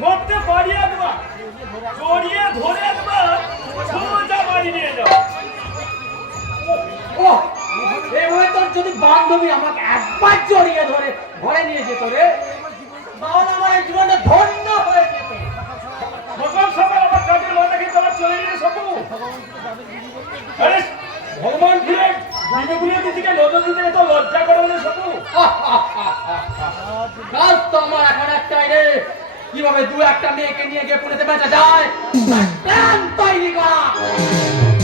ধরতে পারিয়ে দেবা, জড়িয়ে ধরে দেবা, সোজা বাড়ি নিয়ে যাও। ও এইভাবে তোর যদি বান্ধবী আমাকে একবার জড়িয়ে ধরে ঘরে নিয়ে যেত রে, তাহলে আমার এই জীবনটা ধন্য হয়ে যেত। সকাল সকাল আমার কাজের মাথা খেয়ে তোমার চলে গেলে সবু। আরে ভগবান ফিরে বিবেগুলির দিকে নজর দিতে তো লজ্জা করে না সবু। কাজ তো আমার এখন একটাই রে, কিভাবে দু একটা মেয়েকে নিয়ে গিয়ে পুনেতে বেচা যায় প্ল্যান তৈরি করা।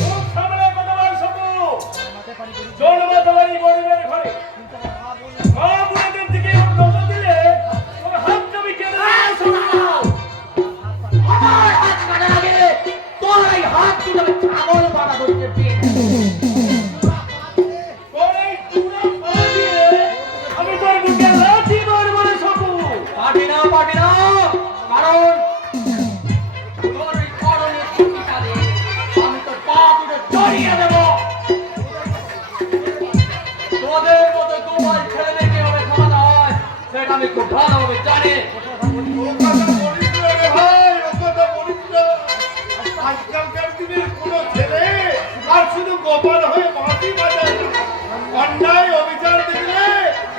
খুব সামনে কথা বল সবু। জন্ম তোমারই গরিবের ঘরে, মা বোনেদের দিকে নজর দিলে তোর হাত জমি কেটে আমার হাত কাটার আগে তোর এই হাত কি তবে ছাগল বাড়া ধরতে পেয়ে আমি তোর বুকে লাথি মারবো রে সবু। পারবি না, পারবি না, কারণ তোর এই করণের চিঠিটারে আমি তোর পা দুটো জড়িয়ে দেব। তোদের মতো গোপাল ছেলেদের কিভাবে খাওয়ানো হয় সেটা আমি খুব ভালোভাবে জানি। আজকালকার দিনের কোন ছেলে আর শুধু গোপাল হয়ে মাটি বাজায় না, অন্যায় অবিচার দেখলে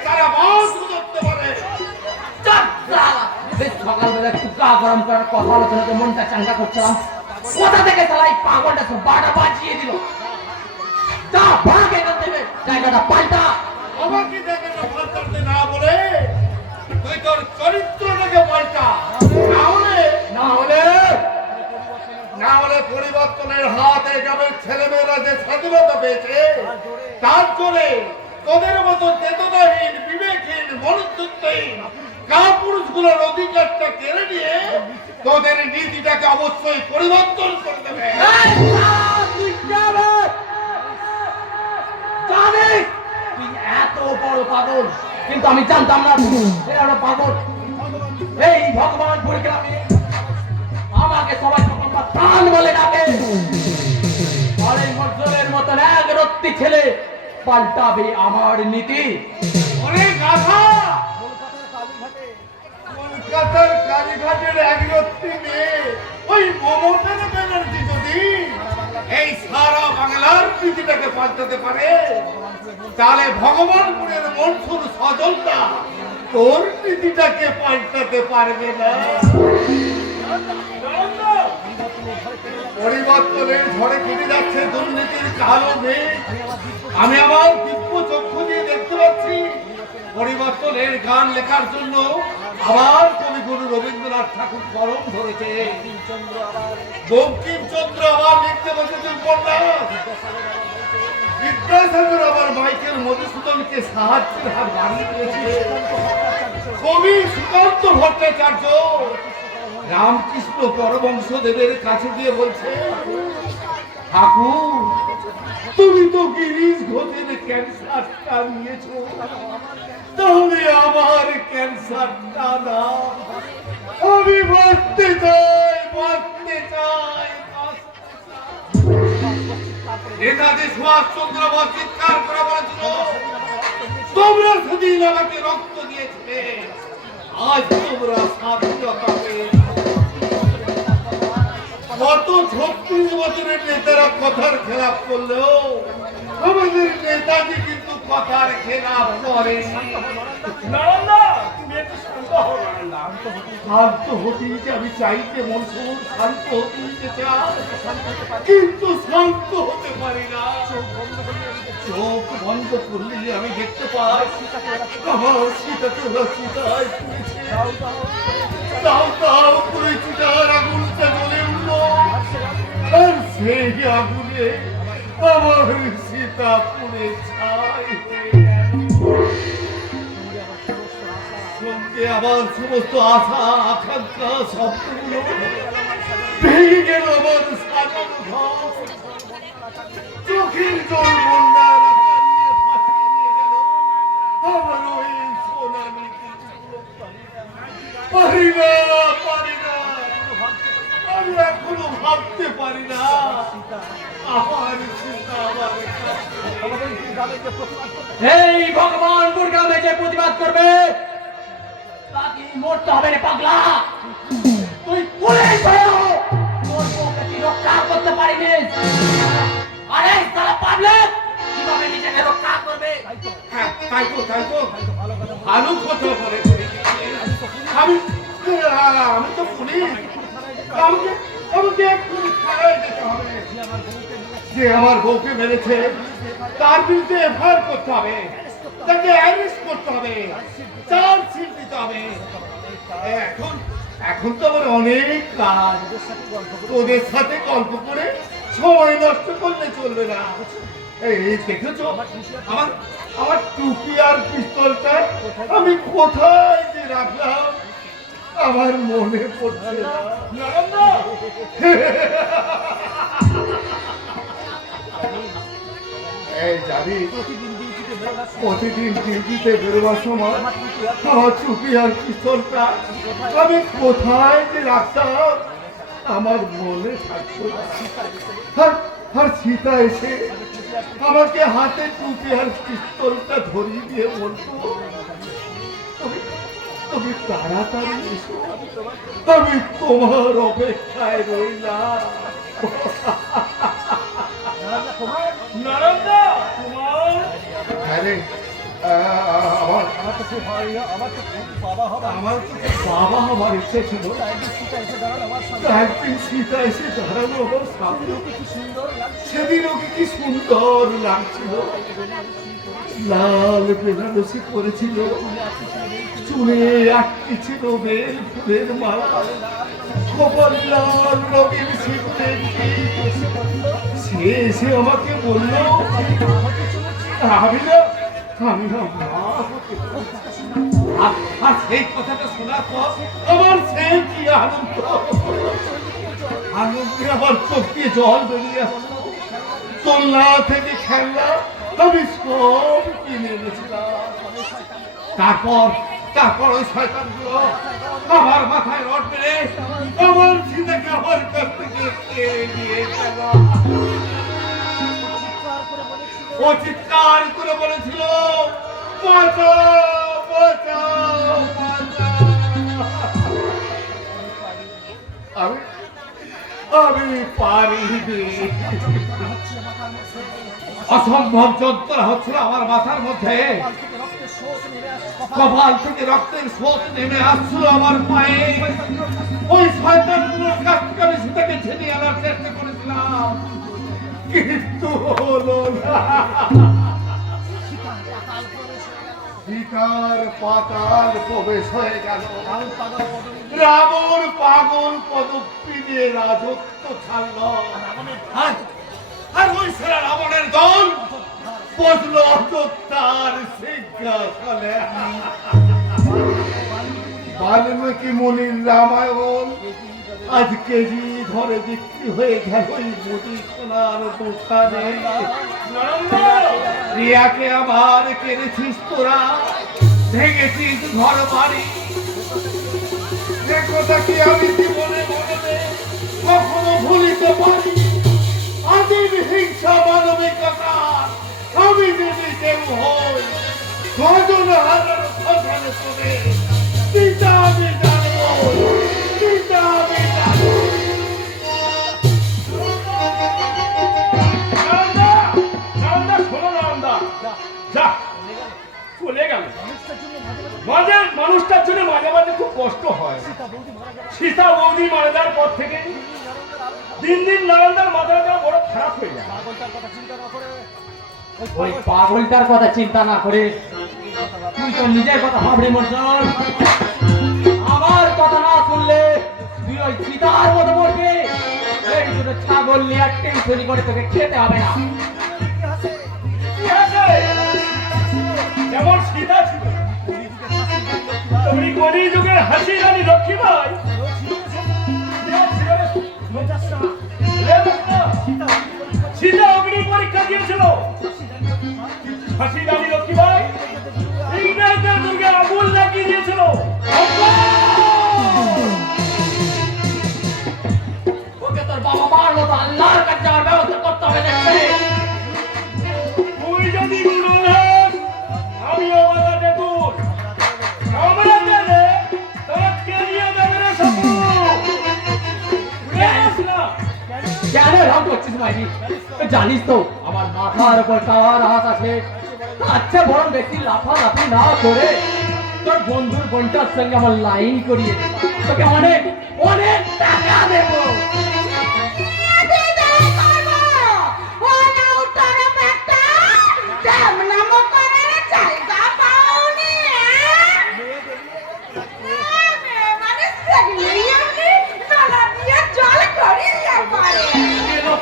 তারা মাছ ধরতে পারে। সকালবেলা একটু গা গরম করার কথা আলোচনাতে মনটা চাঙ্গা করছিলাম, কোথা থেকে চালাই পাগলটা সব বাটা বাজিয়ে দিল। তা ভাগ এখান থেকে, জায়গাটা পাল্টা। আমাকে জায়গাটা পাল্টাতে না বলে তুই তোর চরিত্রটাকে পাল্টা, না হলে না হলে না হলে পরিবর্তনের হাতে যাবে। ছেলেমেয়েরা যে স্বাধীনতা পেয়েছে তার জন্য তোদের মতো চেতনাহীন, বিবেকহীন, মনুষ্যত্বহীন কাপুরুষগুলোর অধিকারটা কেড়ে নিয়ে তোদের নীতিটাকে অবশ্যই পরিবর্তন করে দেবে। তুই জানিস তুই এত বড় পাগল, কিন্তু আমি জানতাম না এরা একটা পাগল। এই ভগবান পরিগ্রামে আমাকে সবাই প্রাণ বলে ডাকে, আর এই মজুরের মতন এক রত্তি ছেলে পাল্টাবে আমার নীতি। অনেক গাধা, কলকাতার কালীঘাটের একরত্তি মেয়ে ওই মমতা ব্যানার্জি যদি এই সারা বাংলার নীতিটাকে পাল্টাতে পারে, তাহলে ভগবানপুরের মনসুর সজলটা তোর নীতিটাকে পাল্টাতে পারবে না। পরিবর্তনের ঝড়ে কেটে যাচ্ছে দুর্নীতির কালো মেঘ। আমি আমার দিব্য চক্ষু দিয়ে দেখতে পাচ্ছি পরিবর্তনের গান লেখার জন্য আবার কবিগুরু রবীন্দ্রনাথ ঠাকুর গরম ধরেছে। বঙ্কিমচন্দ্র আবার লিখতে বসেছে উপন্যাস। বিদ্যাসাগর আবার মাইকেল মধুসূদনকে সাহায্যের হাত বাড়িয়ে দিয়েছে। কবি সুকান্ত ভট্টাচার্য রামকৃষ্ণ পরমহংসদেবের কাছে গিয়ে বলছে, ঠাকুর তুমি তো গিরিশ ঘোষের ক্যান্সারটা নিয়েছো, তাহলে আমার ক্যান্সারটা না। আমি বাঁচতে চাই, বাঁচতে চাই। নেতাজি সুভাষচন্দ্র বোস চিৎকার করে বলেছিল, তোমরা সেদিন আমাকে রক্ত দিয়েছিলে, আজ তোমরা স্বাধীনতা পেয়েছ। গত 36 বছরের নেতারা কথার খেলাপ করলেও আমাদের নেতাজি কিন্তু কথার খেলাপ করে। শান্ত হতে আমি চাইতে মনসুর, শান্ত হতে চাই, কিন্তু শান্ত হতে পারি না। চোখ বন্ধ করলে আমি দেখতে পাই আমার সীতাকে ওরা সীতায় পুড়েছে। দাও দাও করে চিতার আগুনটা জ্বলে উঠল, আর সেই আগুনে আমার সীতা পুড়ে ছাই হয়ে গেল। সঙ্গে আমার সমস্ত আশা আকাঙ্ক্ষা স্বপ্নগুলো ভেঙে গেল। আমার সাজানো ঘর চোখের জল বন্যার নিয়ে ভাসিয়ে নিয়ে গেল আমার ওই সোনা নীতি। পারি না, পারি না, আমি এখনো ভাবতে পারি না আমার সীতা আমার। এই ভগবান গ্রামে যে প্রতিবাদ করবে তাকে মরতে হবে রে পাগলা। তুই পুলিশ হয়েও তোর বউকে তুই রক্ষা করতে পারিনি। আরে তারা পাবলিক কিভাবে নিজেকে রক্ষা করবে? হ্যাঁ, তাই তো ভালো কথা বলে আমি আমি তো পুলিশ। আমাকে এক্ষুনি থানায় যেতে হবে। যে আমার বউকে মেরেছে তার বিরুদ্ধে এফআইআর করতে হবে, তাকে অ্যারেস্ট করতে হবে, চার্জশিট দিতে হবে। এখন তো আমার অনেক কাজ। তোদের সাথে গল্প করে সময় নষ্ট করলে চলবে না। এই দেখেছো আমার টুপি আর পিস্তলটা আমি কোথায় যে রাখলাম আমার মনে পড়ছে না। এই জানি প্রতিদিন ডিউটিতে বেরোবার সময় আমার টুপি আর পিস্তলটা আমি কোথায় যে রাখতাম আমার মনে থাকতো না। আর সীতা এসে আমাকে হাতে টুপি আর পিস্তলটা ধরিয়ে দিয়ে বলতো, তুমি তাড়াতাড়ি এসো, আমি তোমার অপেক্ষায় রইলাম। আরে আমার বাবা হবার ইচ্ছে ছিল। একদিন সীতা এসে দাঁড়ানো আমার সামনে, সেদিন ওকে কি সুন্দর লাগছিল। লাল বেনারসি পরেছিল, চুলে আটকে ছিল বেল ফুলের মালা, খবর লাল রঙের সিঁদুরের টিপ। সে এসে আমাকে বলল আমি না মা হতে পারছি না। আর সেই কথাটা শোনার পর আমার সেই কি আনন্দে আমার চোখ দিয়ে জল বেরিয়ে আসলো। দোলনা থেকে খেলনা আমি সব কিনে এনেছিলাম। তারপর ওই শয়তানগুলো আমার মাথায় রড মেরে আমার ছিদাকে আমার কাছ থেকে কেড়ে নিয়ে গেল। ও চিৎকার করে বলেছিল, বাঁচাও বাঁচাও বাঁচাও। আমি পারিনি। অসম্ভব যন্ত্রণা হচ্ছিল আমার মাথার মধ্যে। কপাল থেকে রক্তের স্রোত নেমে আসছিল আমার পায়ে। ওই শয়তানগুলোর কাছ থেকে আমি সীতাকে ছিনিয়ে আনার চেষ্টা করেছিলাম, কিন্তু হলো না। সীতার পাতাল প্রবেশ হয়ে গেল। রাবণ পাগল পদক্ষী দিয়ে রাজত্ব ছাড়ল। আর ওই সেরা রাবণের দল বসল অযোধ্যার সিংহাসনে। বাল্মীকি মুনির রামায়ণ আজ কেজি ধরে বিক্রি হয়ে গেল ওই মুদি সোনার দোকানে। রিয়াকে আবার কেড়েছিস তোরা, ভেঙেছিস ঘর বাড়ি। একথা কি আমি জীবনে মনে কখনো ভুলিতে পারি? আদিম হিংসা মানবিকতা আমি যদি কেউ হই, স্বজন হাজার শ্মশানে চলে পিতা আমি জানবো, পিতা আমি জানবো। চলে গেল। মানুষটার জন্য মাঝে মাঝে খুব কষ্ট হয়। সীতা বৌদি মারা যাওয়ার পর থেকে দিন দিন নারায়ণদার মাথাটা বড় খারাপ হয়ে যায়। ওই পাগলটার কথা চিন্তা না করে তুই তো নিজের কথা ভাবরে মর্জন। আমার কথা না শুনলে তুই ওই সীতার মতো মরবি। এই দুটো ছাগল নিয়ে আর টেনশনি করে তোকে খেতে হবে না। যেমন সীতা ছিল তেমনি কলি যুগের হাসি রানী লক্ষ্মীবাই সীতা অগ্নি পরীক্ষা দিয়েছিল। হাসি রানী লক্ষ্মীবাই ইংরেজদের দুর্গে আগুন লাগিয়ে দিয়েছিল। ওকে তোর বাবা মারলো তো আল্লাহর কাছে যাওয়ার ব্যবস্থা করতে হবে দেখছে। তুই যদি আমিও বাধা দেখুন আমরা গেলে তোর কেরিয়ে দেবে সব। করছিস মাইরি? জানিস তো আমার মাথার উপর কার হাত আছে। আচ্ছা বরং বেশি লাফালাফি না করে তোর বন্ধুর বোনটার সঙ্গে আমার লাইন করিয়ে দে। তোকে অনেক অনেক টাকা দেবো।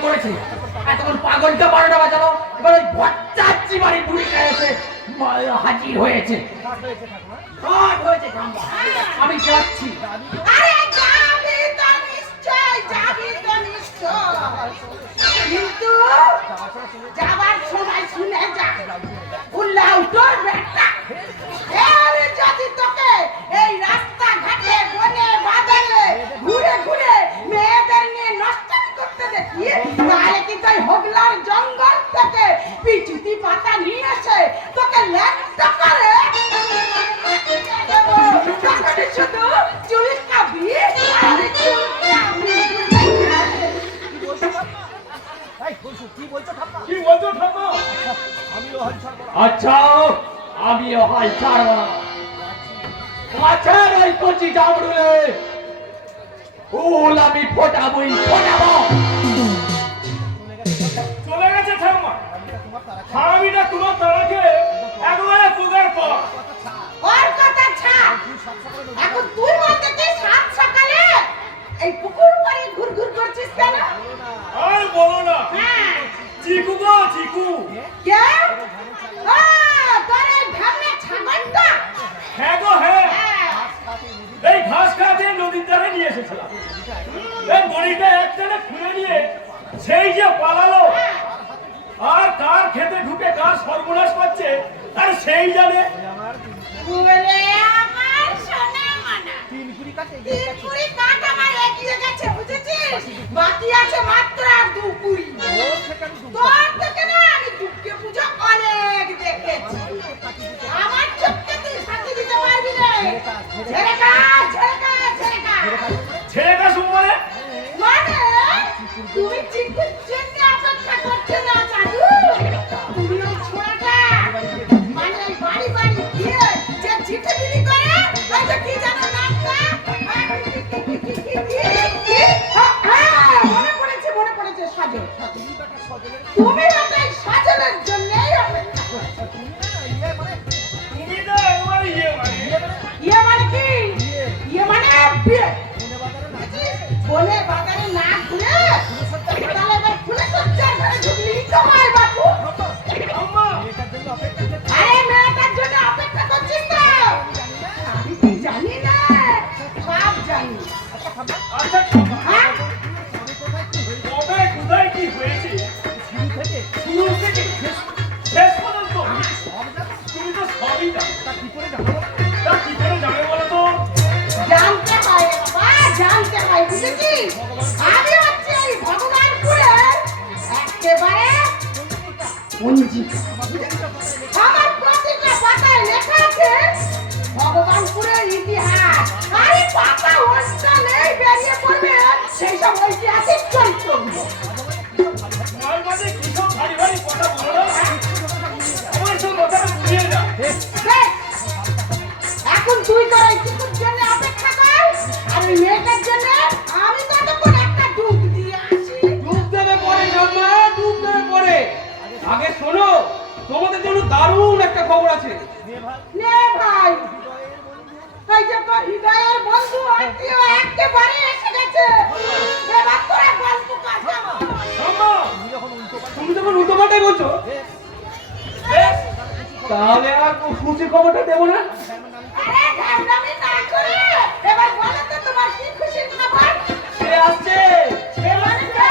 করেছে এতক্ষণ পাগলটা 12টা বাজালো, এবার ওই ভট্টাচ্ছি বাড়ি বুড়িটা এসে হাজির হয়েছে। ঘাট হয়েছে ঠাম্মা। আমি যাচ্ছি। আরে যাবি তো নিশ্চয়, যাবি তো নিশ্চয়, কিন্তু যাবার সময় শুনে যা, উল্লাউ তোর বেটা এর যদি তোকে এই রাস্তা ঘাটে বনে বাজারে ঘুরে ঘুরে মেয়েদের নিয়ে নষ্ট করতে দেখি, তাহলে কিন্তু ওই হোগলার জঙ্গল থেকে পিচুতি পাতা নিয়ে এসে তোকে ল্যাংটা করে তখন শুধু চুরির কাবি আর চুল কাবি। কি বলছো ঠাম্মা? আচ্ছা আমিও হাল ছাড়ব না। মাছের ওই কচি জামরুলে ফুল আমি ফোটাবই ফোটাবো। চলে গেছে ঠাম্মা। হারামিটা তোমার তারাকে একবারে পুগার পর। ওর কথা ছাড়, এখন তুই বলতে কি সাত সকালে এই পুকুর পাড়ে ঘুরঘুর করছিস কেন? আর বলো না, হ্যাঁ চিকু গো চিকু। কে? তোর এই ঢামনা ছাগলটা? হ্যাঁ গো হ্যাঁ, হ্যাঁ। এই ঘাস খাতে নদীর ধারে নিয়ে এসেছিলাম। এই বড়িটা একটানে খুলে নিয়ে সেই যে পালালো, আর কার খেতে ঢুকে কার সর্বনাশ করছে আর সেই জানে। ওরে আমার সোনা মানা, তিন কুড়ি কাঠ আমার এগিয়ে গেছে বুঝেছিস? বাকি আছে মাত্র আর 2 কুড়ি। তোর থেকে না আমি দুর্গে পুজো অনেক দেখেছি, আমার চোখকে তুই ফাঁকি দিতে পারবি না। ছেড়ে কাজ, ছেড়ে কাজ, ছেড়ে কাজ। ছেলেটা শুনবে মানে তুমি চিকুর জন্য অপেক্ষা করছো না জাদু? তুমি ওই ছোড়াটা মানে ওই বাড়ি বাড়ি গিয়ে যে চিঠি বিলি করে, ওই যে কি জানো নামটা? মনে পড়েছে সাজল। তুমি ওই সাজলের জন্যই অপেক্ষা করছো। তুমি তো একবার ইয়ে মানে কি? ইয়ে মানে বিয়ে। বলে বাজারে না ঘুরে তাহলে এবার খুলে সজ্জার ঘরে ঢুকলেই তো হয় বাপু। আম্মা আরে মেয়েটার জন্য অপেক্ষা করছিস তো? আমি কি জানি না, সব জানি। আচ্ছা ঠাম্মা, হ্যাঁ? কবে কোথায় কি হয়েছে শুরু থেকে শেষ পর্যন্ত তুমি তো সবই জানো। তা কি করে জানে বলো তো? জানতে হয় রে বাবা, জানতে হয় বুঝেছিস? আমি হচ্ছে এই ভগবানপুরের একেবারে পঞ্জিকা। আমার প্রতিটা পাতায় লেখা আছে ভগবানপুরের ইতিহাস। আরে পাতা অনুষ্ঠানেই বেরিয়ে পড়বে সেই সব ঐতিহাসিক চরিত্রগুলো। মার মাঝে কি সব ভারী ভারী কথা বলো না, আমার সব মাথাটা ঘুরিয়ে যা। বেশ, এখন তুই তোর এই চিকুর জন্য অপেক্ষা কর, আর ওই মেয়েটার জন্য আমি ততক্ষণ একটা ডুব দিয়ে আসি। ডুব দেবে পরে ঠাম্মা, ডুব দেবে পরে। আগে শোনো, তোমাদের জন্য দারুণ একটা খবর আছে। নে ভাই, এই যে তোর হৃদয়ের বন্ধু আত্মীয় একেবারে এসে গেছে। এবার তোরা গল্প কথা বল। আম্মা তুমি যখন উল্টো পাল্টাই বলছো, তাহলে আর খুশি খবরটা দেবো না। আরে ঢামঢামি না করে এবার বলো তো তোমার কি খুশির খবর? সে আসছে। সে মানে কে?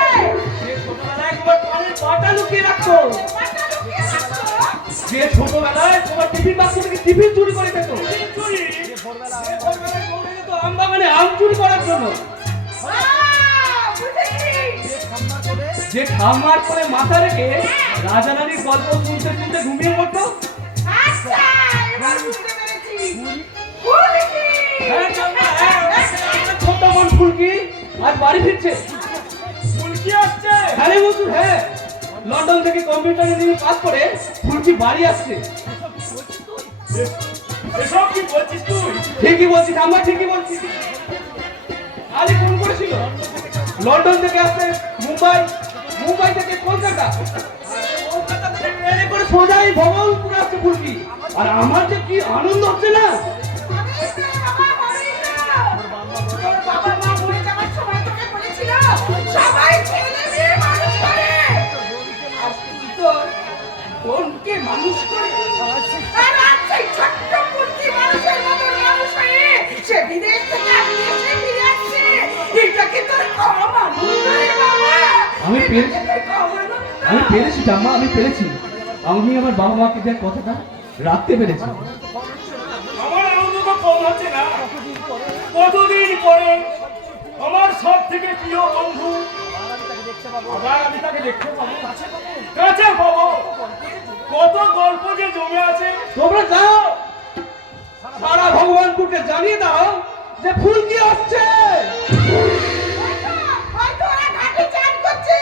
যে ছোটবেলায় তোমার পানের পাটা লুকিয়ে রাখতো, ব্যাপারটা লুকিয়ে রাখছো? যে ছোটবেলায় তোমার টিফিন বাক্স থেকে টিফিন চুরি করে খেত, চুরি ছোটবেলায় দৌড়ে যেত আম বাগানে আম চুরি করার জন্য, বুঝেছি। যে ঠাম্মার কোলে মাথা রেখে রাজা রানীর গল্প শুনতে শুনতে ঘুমিয়ে পড়তো। আচ্ছা, এবার বুঝতে পেরেছি। ফুলকি। হ্যাঁ ঠাম্মা, হ্যাঁ, ছোট মন ফুলকি আজ বাড়ি ফিরছে। ফুলকি ফুলকি আসছে। হ্যাঁ রে হুজুর, হ্যাঁ, লন্ডন থেকে কম্পিউটার নিয়ে কাজ করে ফুলকি বাড়ি আসছে। এসব কি বলছিস তুই? ঠিকই বলছিস, আমরা ঠিকই বলছি। আজই ফোন করেছিল, লন্ডন থেকে আসছে মুম্বাই, মুম্বাই থেকে কলকাতা, কলকাতা থেকে ট্রেনে করে সোজাই ভগবানপুর আসছে ফুলকি। আর আমার যে কি আনন্দ হচ্ছে না। তোর বাবা মা মরে যাওয়ার সময় তোকে বলেছিল সবাই ছেলে মেয়ে মানুষ করে, আর তুই তোর বোনকে মানুষ করবি। আর আজ সেই ছোট্ট কুর্তি মানুষের মতন মানুষ হয়ে সে বিদেশ থেকে দেশে ফিরে আসছে। এটা কি তোর কম আনন্দ রে বাবা? আমি পেরেছি, এটা কি কম আনন্দ? আমি পেরেছি ঠাম্মা, আমি পেরেছি। আমি আমার বাবা মাকে দেওয়ার কথাটা রাখতে পেরেছি। আমার আনন্দ তো কম হচ্ছে না। কতদিন পরে আমার সব থেকে প্রিয় বন্ধু আবার আমি তাকে দেখতে পাবো, কাছে পাবো। কত গল্প যে জমে আছে। তোমরা যাও, সারা ভগবানপুরকে জানিয়ে দাও যে ফুলকি আসছে। হয়তো ওরা ঘাটে চান করছে।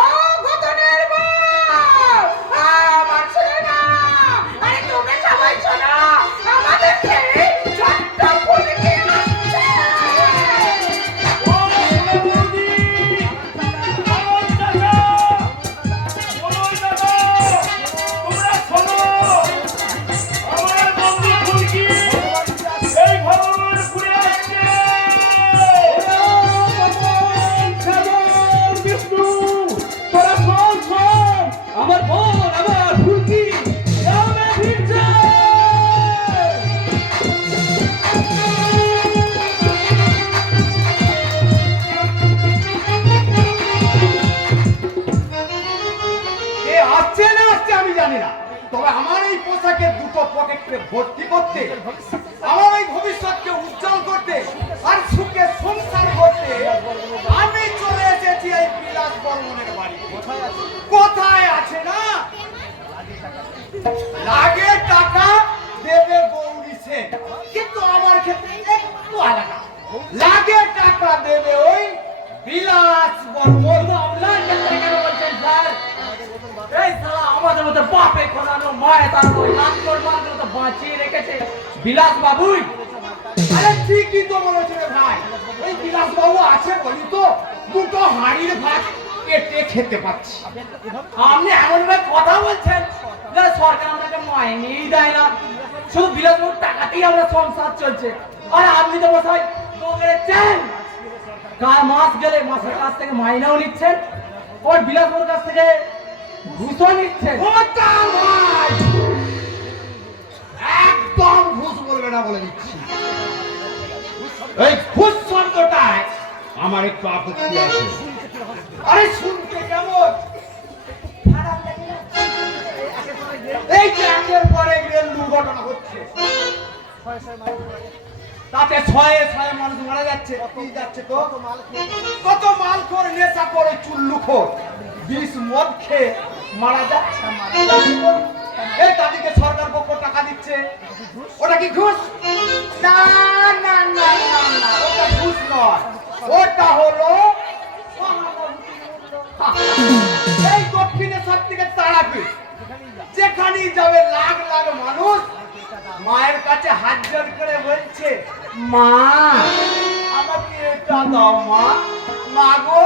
ও ঘটনের বউ, আমার ছেলে না। আরে তোমরা সবাই শোনো, আমাদের ছেলে ছোট্ট ফুলকি আসছে। ও সোনামুরদি, আমার চাচা, বলোই দাদা, তোমরা শোনো। আমার বন্ধু ফুলকি এই ভগবানপুরে আসছে। বিষ্ণু, তোরা শোন, শোন, আমার বোন, আমার ফুলকি গ্রামে ফিরছে। কে আসছে না আসছে আমি জানি না, তবে আমার এই পোশাকের দুটো পকেটকে ভর্তি করতে, আমার এই ভবিষ্যৎকে উজ্জ্বল করতে আর সুখে সংসার করতে আমি চলে এসেছি এই বিলাস বর্মনের বাড়ি। কোথায় আছে না লাগে টাকা দেবে গৌরী সেন, কিন্তু আমার ক্ষেত্রে একটু আলাদা। লাগে টাকা দেবে ওই বিলাস বর্মন। আপনার ক্ষেত্রে কেন বলছেন স্যার? এই শালা আমাদের মতো বাপে খোলানো মায়ে তার ওই লাঙ্গল মাঙ্গল তো বাঁচিয়ে রেখেছে বিলাস বাবুই। আরে ঠিকই তো বলেছে রে ভাই, এই বিলাস বাবু আছে বলি তো দুটো হাঁড়ির ভাত পেটে খেতে পাচ্ছি। আপনি এমন ভাবে কথা বলছেন যে সরকার আমাদেরকে মাইনেই দেয় না, শুধু বিলাস বাবুর টাকাতেই আমরা সংসার চলছে। আর আপনি তো মশাই বলেছেন কার মাস গেলে মাসের কাছ থেকে মাইনাও নিচ্ছেন, ওর বিলাস বাবুর কাছ থেকে ঘুষও নিচ্ছেন। ওটা ভাই একদম ঘুষ বলবে না বলে দিচ্ছি। এই ঘুষ শব্দটায় আমার একটু আপত্তি আছে। আরে শুনতে কেমন খারাপ লাগে না? এই যে একের পর এক রেল দুর্ঘটনা হচ্ছে, তাতে ছয়ে ছয়ে মানুষ মারা যাচ্ছে। কতই যাচ্ছে তো, কত মালখোর নেশাখোর চুল্লুখোর বিষ মদ খেয়ে মারা যাচ্ছে। এই তাদেরকে সরকার পক্ষ টাকা দিচ্ছে, ওটা কি ঘুষ? না না না না না, ওটা ঘুষ নয়, ওটা হলো এই দক্ষিণেশ্বর থেকে তারাপীঠ যেখানেই যাবে লাখ লাখ মানুষ মায়ের কাছে হাত জোড় করে বলছে, মা আমাকে এটা দাও, মা, মা গো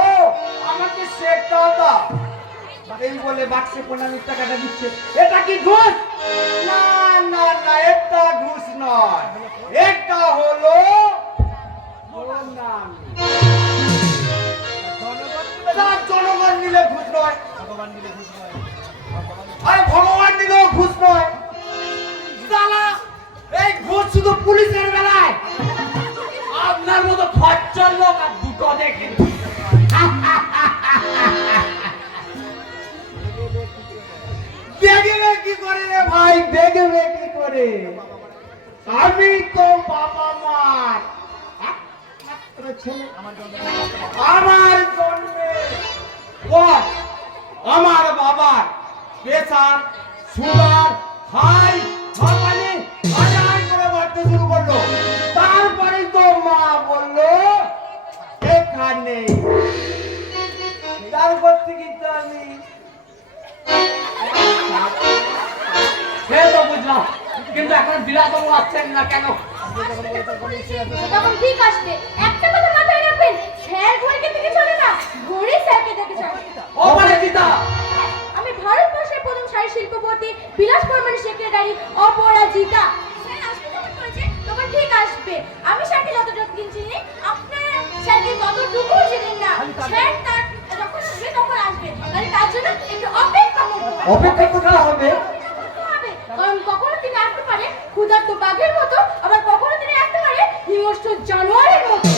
আমাকে সেটা দাও। এই বলে বাক্সে 15 টাকাটা দিচ্ছে। এটা কি ঘুষ? না না না, এটা ঘুষ নয়, এটা হলো প্রণামী। জনগণ নিলে ঘুষ নয়, আরে ভগবান নিলেও ঘুষ নয়। সালা এই ঘুষ শুধু পুলিশের বেলায়। আপনার মতো খচ্চর লোক আর দুটো দেখে দেখবে কি করে রে ভাই, দেখবে কি করে? আমি তো বাবা মার একমাত্র ছেলে। আমার জন্মে পর আমার বাবার প্রেসার, সুগার, হাই হাঁপানি হাজার করে বাড়তে শুরু করলো। তারপরে তো মা বললো এখানে আমি। সে তো বুঝলাম, কিন্তু এখন বিলাসবাবু আসছেন না কেন? তখন ঠিক আসবে। একটা কথা মাথায় রাখবেন, স্যার ঘড়িকে দেখে চলে না, ঘড়ি স্যারকে দেখে চলে। অপরাজিতা, আমি ভারতবর্ষের প্রথম শাড়ি শিল্পপতি বিলাস বর্মনের সেক্রেটারি অপরাজিতা। স্যার আসবে যখন বলেছে তখন ঠিক আসবে। আমি স্যারকে যতটুকু চিনি, আপনারা স্যারকে ততটুকু চিনেন না। স্যার তার যখন আসবে তখন আসবে, তাই তার জন্য একটু অপেক্ষা করতে হবে। অপেক্ষা করা হবে। কারণ কখনো তিনি আসতে পারে ক্ষুধার্ত বাঘের মতো, আবার কখনো তিনি আসতে পারে হিংস্র জানোয়ারের মতো।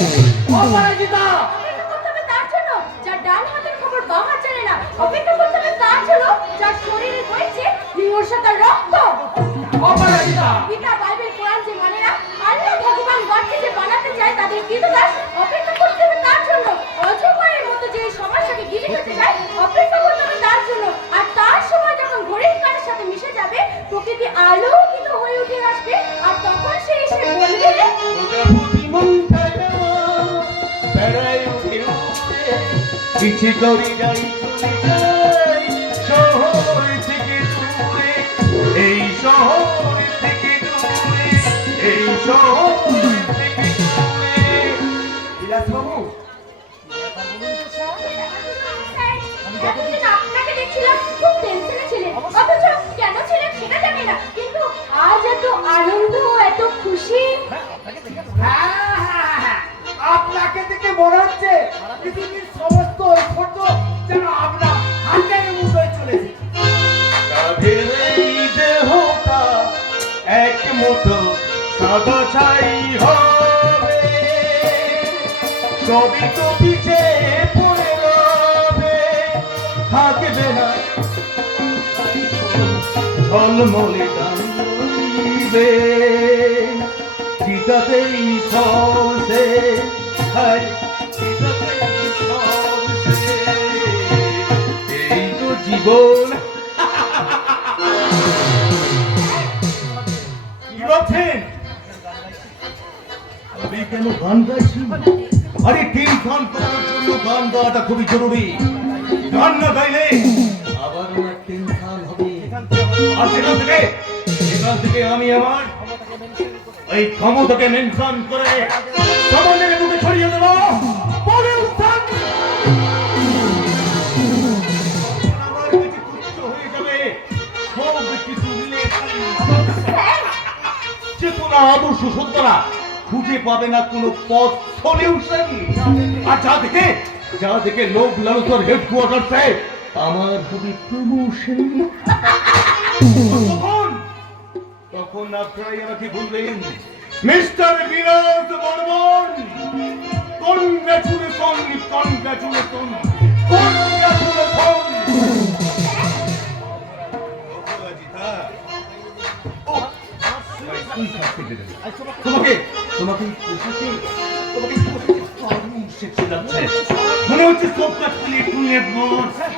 অপরাজিতা, অপেক্ষা করতে হবে তার জন্য যার ডান হাতের খবর বাম হাত জানে না। অপেক্ষা করতে হবে তার জন্য যার শরীরে বইছে হিংস্রতার রক্ত। অপরাজিতা, গীতা, বাইবেল, কোরআন যে মানে না, আল্লাহ ভগবান গডকে যে বানাতে চায় তাদের কৃতদাস। অপেক্ষা করতে হবে তার জন্য অজগরের মতো যে এই সমাজটাকে গিলে ফেলতে চায়। অপেক্ষা করতে হবে তার জন্য, আর তার সময় যখন ঘড়ির কাঁটার সাথে মিশে যাবে, প্রকৃতি আলোকিত হয়ে উঠে আসবে, আর তখন সে এসে বলবে পিছে করি যাই চলে যাই শহর থেকে দূরে, এই শহর থেকে দূরে, এই শহর থেকে দূরে। বিলাসবাবু, এতদিন আপনাকে দেখছিলাম খুব টেনশনে ছিলেন, অথচ কেন ছিলেন সেটা জানি না, কিন্তু আজ এত আনন্দ, এত খুশি। আপনাকে দেখে মনে হচ্ছে পৃথিবীর সমস্ত ঐশ্বর্য যেন আপনার হাতের মুঠোয় চলে এসেছে। তাদের এই দেহটা এক মুঠো সাদা ছাই হবে, সবই তো পিছে পড়ে রবে, থাকবে না ঝলমলে দাঁড়িবে, চিতাতেই সবসে চিতাতেই সবসে, এই তো জীবন। কি ভাবছেন আমি কেন গান গাইছি? আরে টেনশন করার জন্য গান গাওয়াটা খুবই জরুরি। গান না গাইলে আবার আমার টেনশন হবে। আর সেখান থেকে আমি আমার এই ক্ষমতাকে মেনশন করে সবার থেকে দূরে ছড়িয়ে দেব। বলে উত্থান আমার কাছে তুচ্ছ হয়ে যাবে সব কিছু মিলে। চেতনা আদর্শ সত্যরা খুঁজে পাবে না কোনো পথ সলিউশন। আর যা থেকে লোক লালসার হেডকোয়ার্টার্সে আমার হবে প্রমোশন। তখন আপনারাই আমাকে বলবেন, মিস্টার বিলাস বর্মন, কনগ্রাচুলেশন, কনগ্রাচুলেশন, কনগ্রাচুলেশন। অপরাজিতা, তোমাকে পোশাকে শেখে যাচ্ছে, মনে হচ্ছে সব কাজ ক্লিয়ার ক্লিয়ার।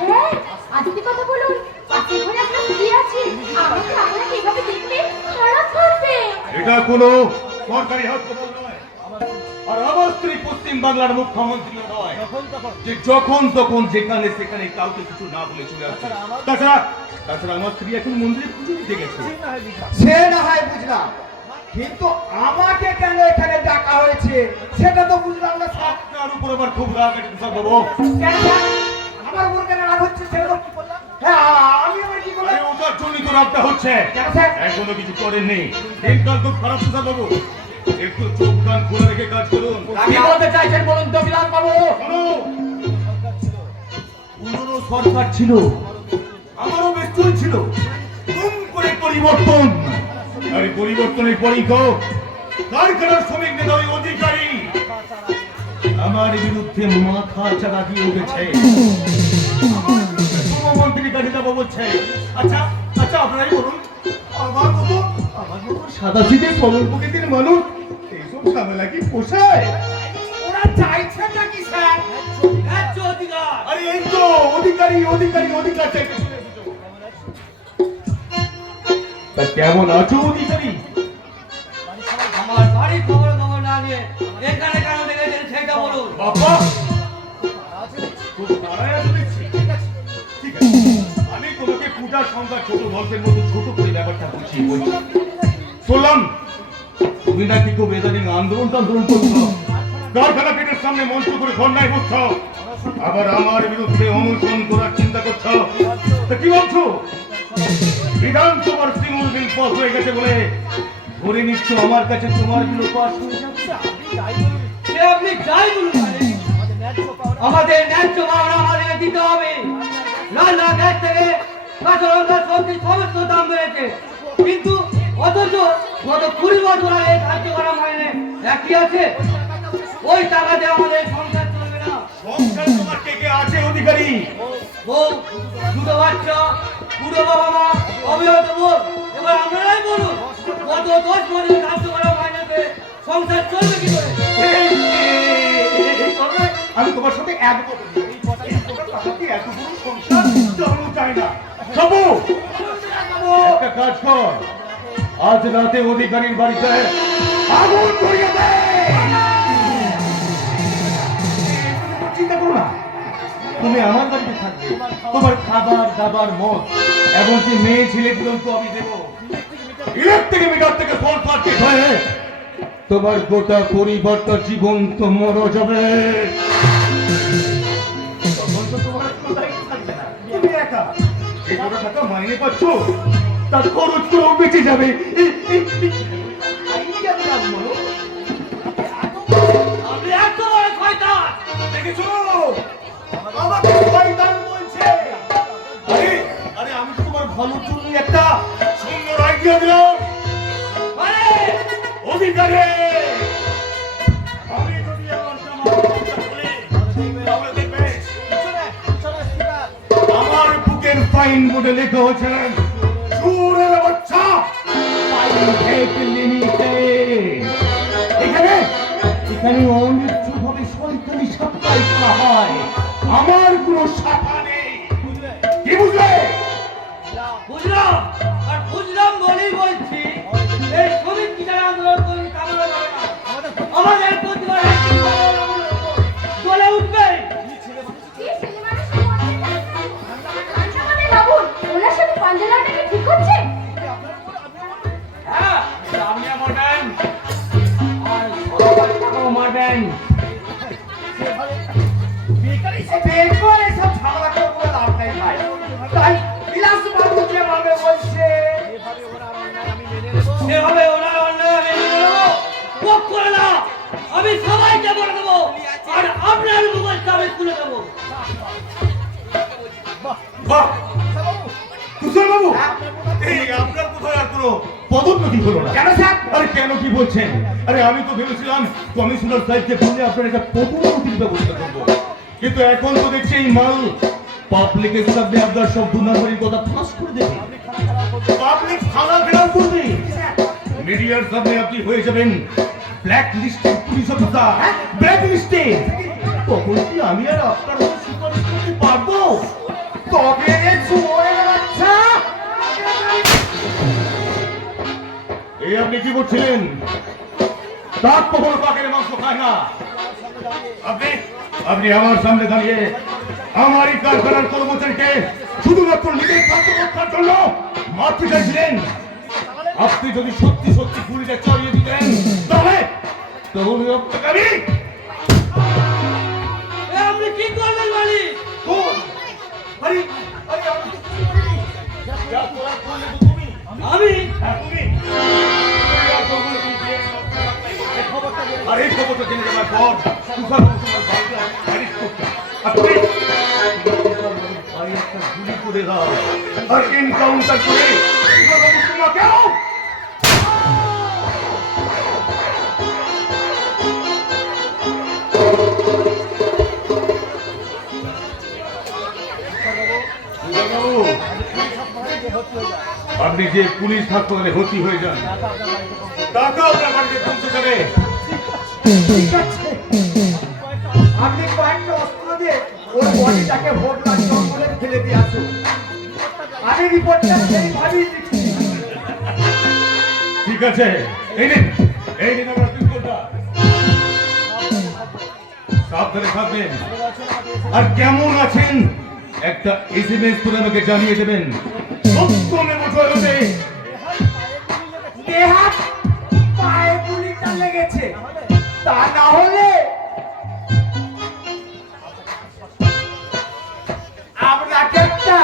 হ্যাঁ, আজকে কথা বলুন, পাশের ঘরে আপনার স্ত্রী আছে, আমাকে আপনাকে এভাবে দেখলে খারাপ করবে। এটা কোনো সরকারি হাসপাতাল নয়, আর আমার স্ত্রী পশ্চিম বাংলার মুখ্যমন্ত্রী নয় যে যখন তখন যেখানে সেখানে কাউকে কিছু না বলে চলে আসছে। তাছাড়া আমার স্ত্রী এখন মন্দিরে পুজো দিতে গেছে। সে না হয় বুঝলাম, কিন্তু আমাকে কেন এখানে ডাকা হয়েছে সেটা তো বুঝলাম না। আপনার উপর আবার খুব রাগ আছে স্যার বাবু। কেন স্যার? আমার উপর কেন রাগ হচ্ছে সেটা তো কি বললাম? হ্যাঁ, আমি আবার কি বললাম? আরে ওটার জন্যই তো রাগটা হচ্ছে। কেন স্যার? এখনো কিছু করেননি, দিনকাল খুব খারাপ স্যার বাবু। একটু চোখ কান খোলা রেখে কাজ করুন। কি বলতে চাইছেন বলুন তো বিলাস বাবু? শোনো, পুরনো সরকার ছিল, আমারও বেশ চলছিল, তুম করে পরিবর্তন। আর এই পরিবর্তনের পরই তো কারখানার শ্রমিক নেতা ওই অধিকারী আমার বিরুদ্ধে মাথা চাড়া দিয়ে উঠেছে। মুখ্যমন্ত্রীর কাছে যাবো বলছে। আচ্ছা আপনারাই বলুন, আমার মতো সাদা সিধে সরল প্রকৃতির মানুষ এইসব ঝামেলা কি পোষায়? ওরা চাইছে নাকি স্যার? ন্যায্য অধিকার। আরে এই তো অধিকার চাইতে চলে এসেছো। তা কেমন আছো অধিকারী? আমার বাড়ির খবর না নিয়ে এখানে কেন ডেকেছেন সেটা বলুন। বাবা খুব নারায় আছো দেখছি। গল্পের মতো ছোট করে ব্যাপারটা বুঝিয়ে বলছি। শুনলাম তুমি নাকি খুব ইদানিং আন্দোলন করছো, কারখানা গেটের সামনে মঞ্চ করে ধর্নায় বসছো, আবার আমার বিরুদ্ধে অনুসরণ করার চিন্তা করছো। তা কি বলছো? বিধানসভার তৃণমূল বিল পাস হয়ে গেছে বলে ধরে নিচ্ছ আমার কাছে তোমার বিল পাস হয়ে যাচ্ছে? সে আপনি যাই বলুন মালিক, আমাদের ন্যায্য পাওনা আমাদের দিতে হবে। রান্না গ্যাস থেকে কাঁচা লঙ্কা সবজি সমস্ত দাম বেড়েছে, কিন্তু অথচ গত 20 বছর আগে ধার্য করা মাইনে একই আছে। ওই টাকাতে আমাদের সংসার চলবে না। সংসার তোমার কে কে আছে অধিকারী? বউ, দুটো বাচ্চা, বুড়ো বাবা মা, অবিবাহিত বোন। এবার আপনারাই বলুন, গত 10 বছর ধার্য করা মাইনেতে সংসার চলবে কি করে? আমি তোমার সাথে এত বড় সংসার চালানো চাই না। সবু, একটা কাজ কর, আজ রাতে অধিকারীর বাড়িতে আগুন ধরিয়ে দে। চিন্তা করো না, তুমি আমার বাড়িতে থাকবে, তোমার খাবার দাবার মদ এমনকি মেয়ে ছেলে পর্যন্ত আমি দেবো। ইলেকট্রিক মিটার থেকে ফোন কাটতে হয়ে তোমার গোটা পরিবারটা জীবন্ত মর যাবে। তখন তো তোমার কোনো দায়িত্ব থাকবে না, তুমি একা যে কটা টাকা মাইনে পাচ্ছ তার খরচ করেও বেঁচে যাবে। আপনি এত বড় শয়তান! দেখেছো, আমাকে শয়তান বলছে। আরে আরে আমি তো তোমার ভালোর জন্য একটা সুন্দর আইডিয়া দিলাম। আরে, অধিকারে আমি যদি আমার জামাটা খুলি তাহলে দেখবে আমার বুকের ফাইন বোর্ডে লেখা হয়েছে চোরের বাচ্চা এখানে এখানে অনিচ্ছুকভাবে শয়তানি সাপ্তাহিক করা হয়, আমার কোনো শাখা নেই। কি বুঝলে? বুঝলাম, আর বুঝলাম বলেই বলছি, এই শ্রমিক কিষাণ আন্দোলন করুন কামনা করে না। আমাদের প্রতিবার চলে উঠবে। কি ছেলে মানুষ মনে যায়? পাঞ্জাবাদের বাবু, ওনার সাথে পাঞ্জা লড়াটা কি ঠিক হচ্ছে? হ্যাঁ, সামনে মারবেন আর সবার টাকাও মারবেন। এভাবে ওনার অন্যায় আমি মেনে নেবো, ভোগ করে না। আমি সবাইকে বলে দেবো, আর আপনার মোবাইলটা আমি তুলে দেবো। বাহ, কুশল বাবু, এই আপনার কোথায় আর কোনো পদোন্নতি হলো না? কেন স্যার? আরে কেন কি বলছেন? আরে আমি তো ভেবেছিলাম কমিশনার সাহেবকে বললে আপনার একটা পদোন্নতির ব্যবস্থা করবো, কিন্তু এখন তো দেখছি এই মাল পাবলিকের সামনে আপনার সব দুর্নামের কথা ফাঁস করে দেবে। পাবলিক থানা ঘেরাও করবে, মিডিয়ার সামনে আপনি হয়ে যাবেন black listed police officer. Black listed, তখন কি আমি আর আপনার মতো সুপারিশ করতে পারবো? তবে চোরের বাচ্চা, এই আপনি কি করছিলেন? তার কখনো পাকের মাংস খায় না। আপনি আপনি আমার সামনে দাঁড়িয়ে আমার এই কারখানার কর্মচারীকে শুধুমাত্র নিজের স্বার্থ রক্ষার জন্য মারতে চাইছিলেন। আপনি যদি সত্যি সত্যি গুলিটা চালিয়ে দিতেন তাহলে রক্তকারী আপনি কি করবেন মালিক? আরে আরে আমি তো কিছু করিনি। যা তোরা করলে তো তুমি। আমি হ্যাঁ, তুমি। আর এই খবরটা জেনে যাওয়ার পর তুষার তোমার বাড়িতে অ্যারেস্ট করতে আর তুমি একটা গুলি করে দাও আর এনকাউন্টার করে তোমাকেও আপনি যে পুলিশ হাসপাতালে ভর্তি হয়ে যান, টাকা আপনার বাড়িতে পৌঁছে যাবে। ঠিক আছে, আপনি কয়েকটা অস্ত্র দিয়ে ওর বডিটাকে ভোটলার জঙ্গলে ফেলে দিয়ে আসুন। আমি রিপোর্টটা সেইভাবেই লিখছি। ঠিক আছে, এই নিন আমার পিস্তলটা, সাবধানে থাকবেন। আর কেমন আছেন একটা SMS করে আমাকে জানিয়ে দেবেন। সত্য নেব জয়তে দেহাত পায়ে গুলিটা লেগেছে, তা না হলে আপনাকে একটা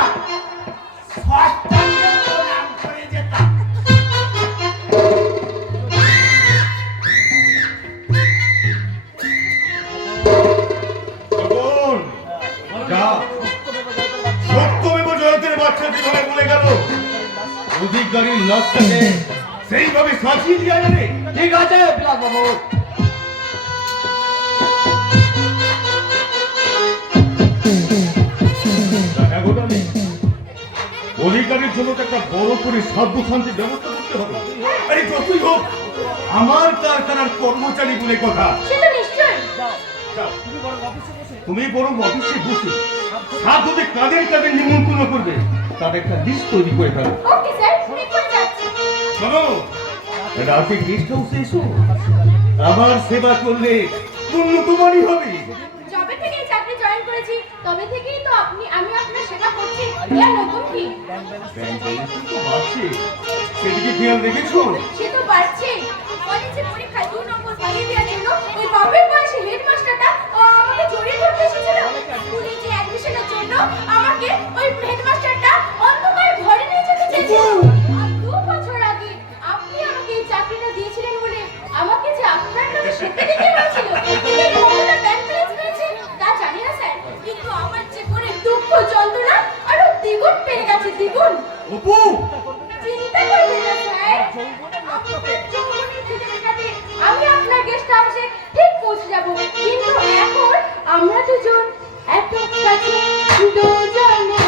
শর্টাঙ্গে প্রণাম করে যেতাম। তখন যা সত্যমেব জয়তের বাচ্চা যেভাবে বলে গেল অধিকারীর লাশটাকে সেইভাবে সাজিয়ে দেওয়া যাবে। ঠিক আছে বিলাস বাবু। এগোটা নেই, অধিকারীর জন্য তো একটা বড় করে সাধ্য শান্তির ব্যবস্থা করতে হবে। আরে যতই হোক আমার কারখানার কর্মচারী বলে কথা। সে তো নিশ্চয়ই। যাও, তুমি বরং অফিসে বসে সাধ্যতে কাদের কাদের নিমন্ত্রণ করবে তার একটা লিস্ট তৈরি করে ফেলো। ওকে স্যার, এক্ষুনি যাচ্ছি। শোনো, রাতে গেস্ট হাউসে এসো, আমার সেবা করলে পুণ্য তোমারই হবে। যবে থেকে এই চাকরি জয়েন করেছি তবে থেকেই তো আমি আপনার সেবা করছি। ইয়া নতুন কি? আছে সেদিকে খেয়াল রেখেছো? সে তো পারছে। কলেজে পরীক্ষায় 2 নম্বর পাইয়ে দেওয়ার জন্য ওই বাপের বয়সী হেডমাস্টারটা আমাকে জড়িয়ে ধরতে এসেছিল। কলেজে অ্যাডমিশনের জন্য আমাকে ওই হেডমাস্টারটা অন্ধকারে ঘরে নিয়ে যেতে চেয়েছিল। আর 2 বছর আগে আপনি আমাকে এই চাকরিটা দিয়েছিলেন বলে আমাকে যে আপনার নামে সত্যি দিতে হয়েছিল। কিন্তু এই মমতা ব্যাংক ব্যালেন্স পেয়েছে তা জানি না স্যার। কিন্তু আমার জীবনে দুঃখ যন্ত্রণা আরো দ্বিগুণ বেড়ে গেছে, দ্বিগুণ। অপু, চিন্তা করবেন না স্যার, আপনার যৌবনের খিদে মেটাতে আমি আপনার গেস্ট হাউসে ঠিক পৌঁছে যাব। কিন্তু এখন আমরা দুজন এত কাছে, দুজনে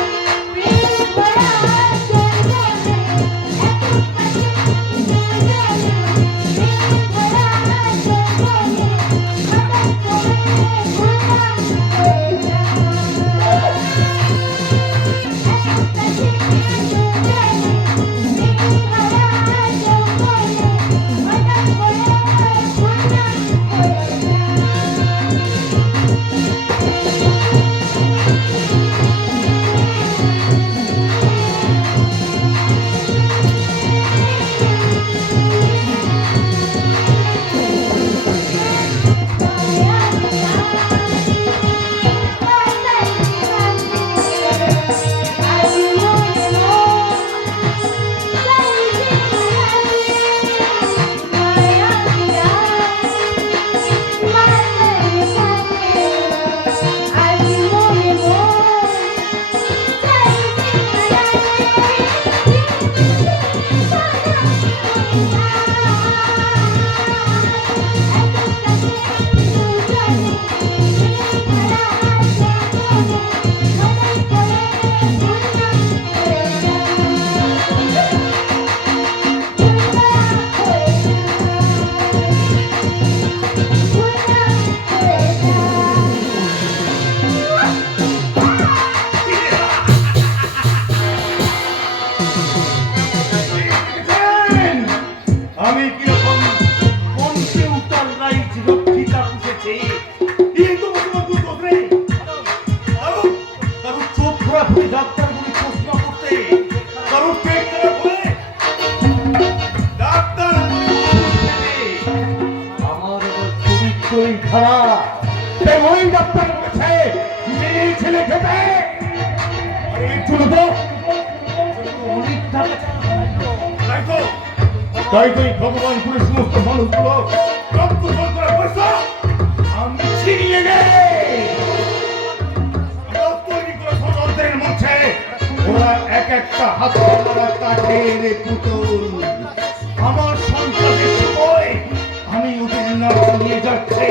প্রেম ভরা জয়জনে, এত কাছে, দুজনে প্রেম ভরা জয়জনে, হঠাৎ করে ভুললাম হয়ে যায়। আমি কিরকম কম্পিউটার রাইট রক্ষিতা পুষেছি কিন্তু তোমার দুটো নেই। কারো চোখ খারাপ হয়ে ডাক্তারগুলি প্রশ্ন করতে, কারো পেট খারাপ হয়ে ডাক্তার আমার চরিত্রই খারাপ। ওই ডাক্তার বলেছে মেয়ে ছেলে খেতে আরে চলো তো অনেক টাকা তাই তো এই ভগবানপুরের সমস্ত মানুষগুলো রক্ত জল করা পয়সা আমি ছিনিয়ে নেই। তৈরি করে ষড়যন্ত্রের মধ্যে ওরা এক একটা হাত মারা কাঠের পুতুল। আমার সন্তানের সময় আমি ওদের নাম নিয়ে যাচ্ছি।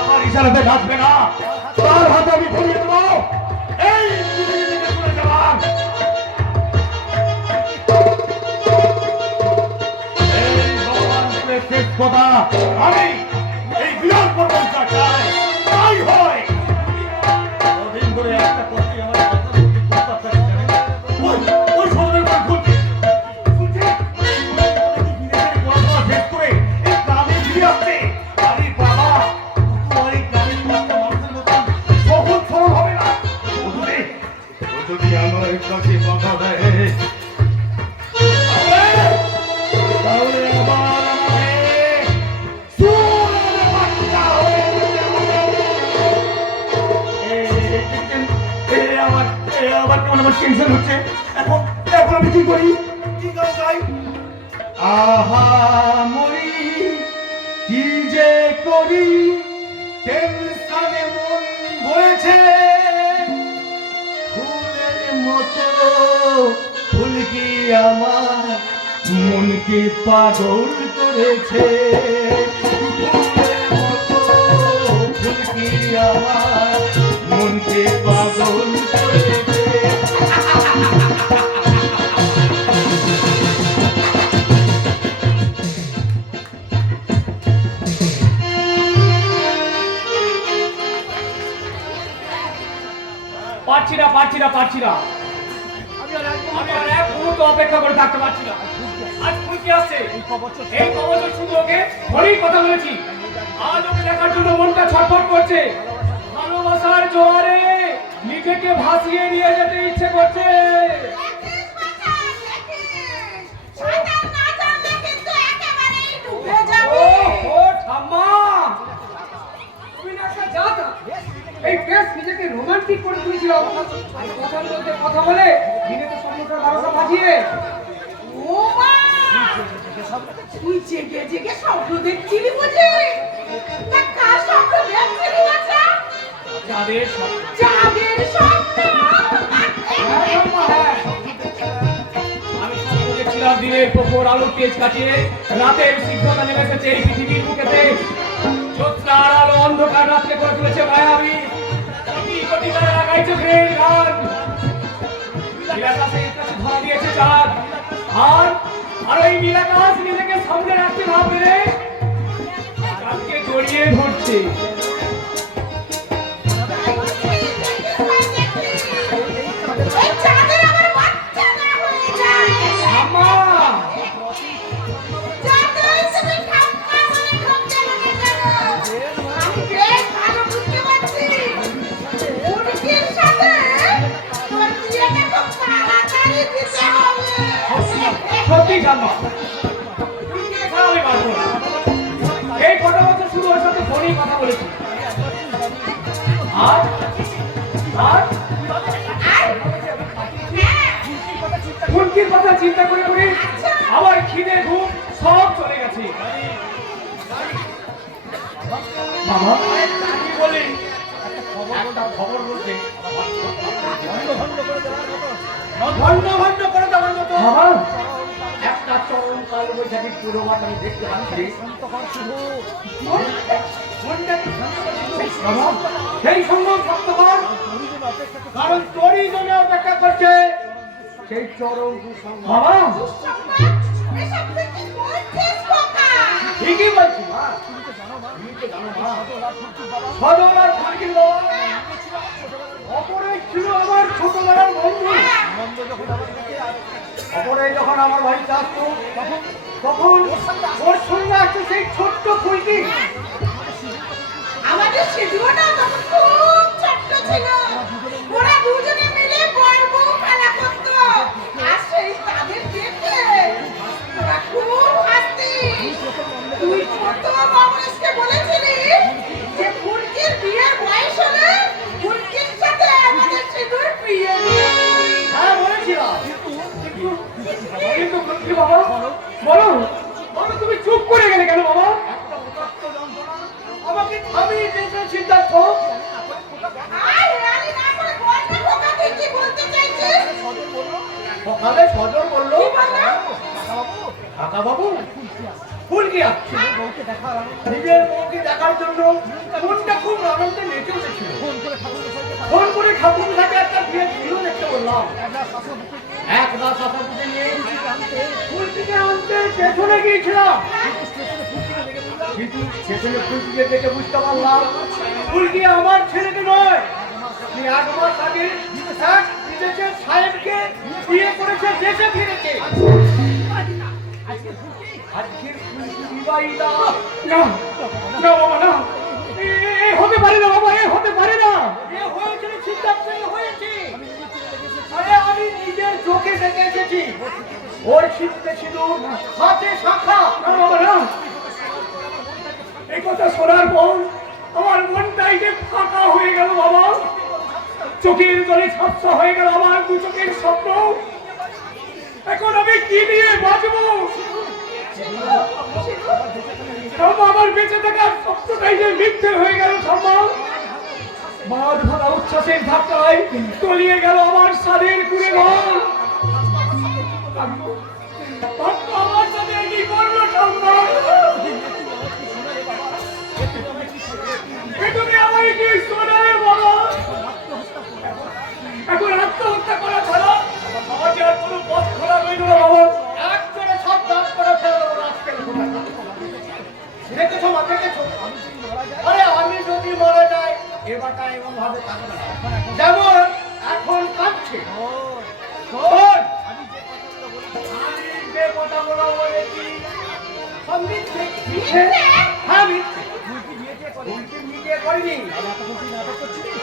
আমার ইশারাতে নাচবে না, তার হাতে আমি ধরিয়ে দেবো। এই চলে যাওয়ার কথা আমি এই বিরাট পর্বতটা চাই, তাই হয়। কদিন ধরে একটা কথা আমার মাথার মধ্যে ঘুরপাক খাচ্ছে জানেন? ওই সরকারের কথা বলছি শুনছি বিদেশের পড়াশোনা শেষ করে এই গ্রামে ফিরে আসছে। আরে বাবা, তোমার এই গ্রামের একটা মানুষের মতন সহজ সরল হবে না। ও যদি আমার কি যে করি টেনশনে মন ভরেছে ফুলের মতো ফুলকি আমার মনকে পাগল করেছে ফুলের মতো ফুলকি আমার মনকে পাগল করেছে পারছি না আমি আর এক মুহূর্ত অপেক্ষা করে থাকতে পারছি না। আজ ফুলকি আসছে, এই কবছর শুধু ওকে ঘরেই কথা বলেছি, আজ ওকে দেখার জন্য মনটা ছটফট করছে। ভালোবাসার জোয়ারে নিজেকে ভাসিয়ে নিয়ে যেতে ইচ্ছে করছে। দেখিস বাছা, দেখিস। সাঁতার না জানলে কিন্তু একেবারেই ডুবে যাবে। ও ঠাম্মা, তুমি না একটা জাতা। এই বেশ নিজেকে রোমান্টিক করে তুলেছিল, আর কথার মধ্যে কথা বলে দিনেতে সমুদ্রের ভরসা বাজিয়ে। ও মা! তুই জেগে জেগে স্বপ্ন দেখছিলি বুঝি? তা কার স্বপ্ন দেখছিলি বাছা? যাদের স্বপ্ন যাদের স্বপ্ন! হ্যাঁ ঠাম্মা, হ্যাঁ। আমি স্বপ্ন দেখছিলাম দিনের প্রখর আলোর তেজ কাটিয়ে রাতের সিদ্ধতা নেমে এসেছে এই পৃথিবীর বুকেতে। জ্যোৎস্নার আলো অন্ধকার রাতকে করে তুলেছে মায়াবী। কোটি কোটি তারা গাইছে প্রেমের গান। নীলাকাশের কাছে ধরা দিয়েছে চাঁদ। আর ওই নীলাকাশ নিজেকে সামনে রাখতে না পেরে চাঁদকে জড়িয়ে ধরছে। এই চাঁদের আমার বাচ্চা না হয়ে যায়। ঠাম্মা, যাদের তুমি ঠাম্মা বলে ঠকতে লাগে কেন? আমি বেশ ভালো বুঝতে পারছি। মুরগির সাথে তোর বিয়েটা খুব তাড়াতাড়ি দিতে হবে। সত্যি ঠাম্মা, ফুলকিকে ছাড়া আমি বাঁচব না। এই কটা বছর শুধু ওর সাথে ফোনেই কথা বলেছি। আর আর ফুলকির কথা চিন্তা করে করে আমার খিদে ঘুম সব চলে গেছে। বাবা কি বলি? একটা খবর বলতে ভণ্ড ভণ্ড করে দেওয়ার মতো বাবা একটা চরম কাল বৈশাখী পূর্বাভাস আমি দেখতে পাচ্ছি বাবা সেই সম্ভব সপ্তবার, কারণ তোরই জন্য অপেক্ষা করছে সেই চরম কুসংবাদ। বাবা এসব তুই কি বলছিস খোকা? ঠিকই বলছি মা। সদর আর ফুলকির বাবা অপরে ছিল আমার ছোটবেলার বন্ধু। অপরে যখন আমার ভাই আসতো তখন ওর সঙ্গে আসতো সেই ছোট্ট ফুলকি। আমাদের শিশুটা তখন খুব ছোট্ট ছিল। ওরা দুজনে মিলে গর্ব খেলা করত। আর সেই তাদের দেখে তোরা খুব হাসতিস। তুই ছোট বাবুসকে বলেছিলি যে ফুলকির বিয়ের বয়স হলে ফুলকির সাথে আমাদের শিশুর বিয়ে দিয়ে দিবি। হ্যাঁ বলেছিলাম, কিন্তু ফুলকি বাবা বলো বলো তুমি চুপ করে গেলে কেন বাবা? আমাকে থামিয়ে দিয়েছে সিদ্ধার্থ। আর রানী না করে বল না খোকা, তুই কি বলতে চাইছিস? সকালে সজল বললো কি বললো? কাকা বাবু ফুলকি আসছে নিজের বউকে দেখার জন্য মনটা খুব আনন্দে নেচে উঠেছিল। ফোন করে ঠাকুর সাথে একটা বিয়ে ছিল দেখতে বললাম। এক রাত আসাপুকে নিয়ে ফুলকিকে আনতে স্টেশনে গিয়েছিলাম, কিন্তু স্টেশনে ফুলকিকে দেখে বুঝতে পারলাম ফুলকি আমার ছেলেকে নয়। আমি 8 মাস আগে এক বিদেশের সাহেবকে বিয়ে করেছে, দেশে ফিরেছে। আজকের ফুলকি বিবাহিতা। না না বাবা না, এ হতে পারে না বাবা, এ হতে পারে না। এ হয়েছে সিদ্ধার্থ, হয়েছে। আরে আমি নিজের চোখে দেখে এসেছি। ওর শীতে ছিল হাতে শাখা। না বাবা না, এই কথা শোনার পর আমার মনটাই যে ফাঁকা হয়ে গেল বাবা। চোখের জলে ঝাপসা হয়ে গেল আমার দু চোখের স্বপ্ন। এখন আমি কি নিয়ে বাঁচবো? আমার এই যে মিথ্যে হয়ে গেল সম্মান, মাঠ ভরা উচ্ছ্বাসের ধাক্কায় তলিয়ে গেল আমার স্বাদের কুড়ে ঘর। আমার সাথে কি করলো সম্মান? তুমি আমার কি শোনে বাবা? এখন আত্মহত্যা করা ছাড়া আমার যে আর কোনো পথ খোলা রইল না বাবা। একজনে সব দাঁত করে ফেলে দেবো আজকের দেখেছো মা, দেখেছো? আরে আমি যদি মরে যাই এবারটা এমন ভাবে থাকবে না। যেমন এখন কাঁদছে শোন, আমি যে কথাগুলো বলেছি সব মিথ্যে। মিথ্যে? হ্যাঁ মিথ্যে। উল্টি বিয়ে করিনি।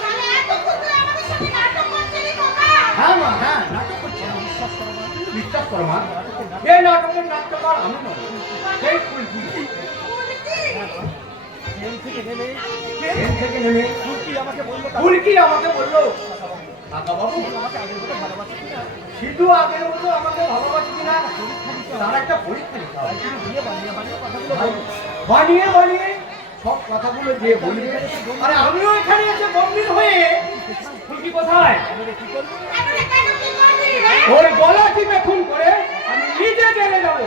মানে এতক্ষণ তুই আমাদের সাথে নাটক করছিলি খোকা? হ্যাঁ মা, হ্যাঁ নাটক করছি। বিশ্বাস করো মা, এই নাটকের নাট্যকার আমি নয়, সেই উল্টি। ট্রেন থেকে নেমে ফুলকি আমাকে বললো, কাকা বাবু শুধু আগের মতো আমাকে ভালোবাসি কিনা তার একটা পরীক্ষা নিতে হবে। বানিয়ে বানিয়ে সব কথাগুলো দিয়ে বলবে। আরে আমিও এখানে এসে বন্দির হয়ে ফুলকি কোথায়? এবারে কেন কি করবি রে? ওর গলা টিপে খুন করে আমি নিজে জেলে যাবো।